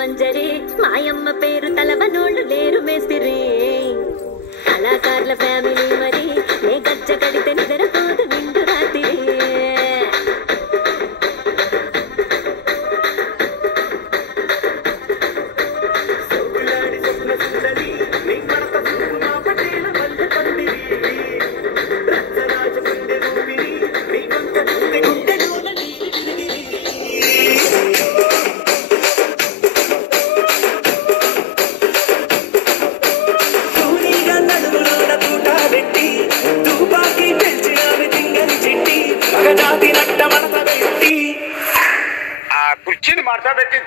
మంజరి మాయమ్మ పేరు తలవనోళ్ళు లేరు మేస్తిరి కళాకారుల ఫ్యామిలీ మరి నే గజ్జ కడితే నిద్రపోదు నిండు రాత్రి కుర్చీని మార్చబెట్టి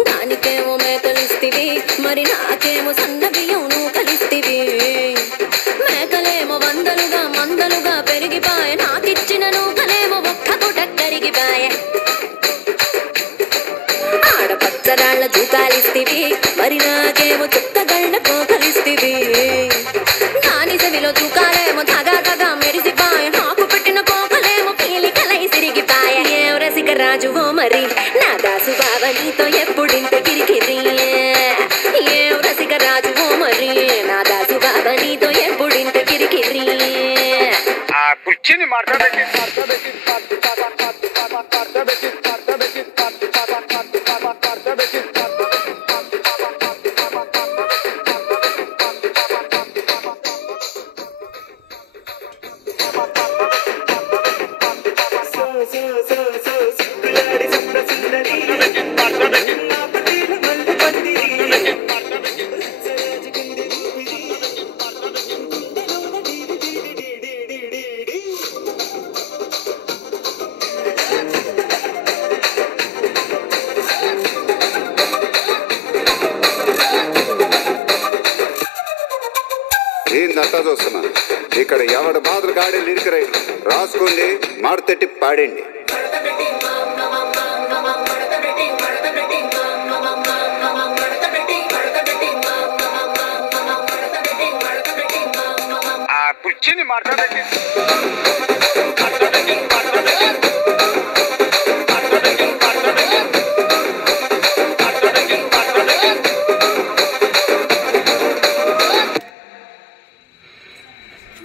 దానికేమో మేకలిస్తివి మరి నాకేమో సన్న బియ్యం నువ్వు కలిస్తివి మేకలేమో మందలుగా పెరిగిపాయ నాకిచ్చిన నూకలేమో ఒక్క పూట కరిగిపాయ ఆడపచ్చరాళ్ళ దూకాలిస్తివి మరి నాకేమో చుక్కగళ్ళ కోకలిస్తివి దాని చెవిలో దూకాలేమో తగా మెరిసిపాయ నాకు పెట్టిన కోకలేమో పీలికలై సిరిగిపాయ ఏం రసిక రాజువో మరి నా దాసు బావ నీతో ఎప్పుడింత కిరికిరి ఏం రసిక రాజువో మరి నా దాసు బావ నీతో ఎప్పుడింత కిరికిరి కుర్చీని మార్చబెట్టి ఏందంతా చూస్తున్నా ఇక్కడ ఎవడు బాధలు గాడే లిరిక్ రైట్ రాసుకోండి మాడతెట్టి పాడండి కుర్చీని మార్చబెట్టి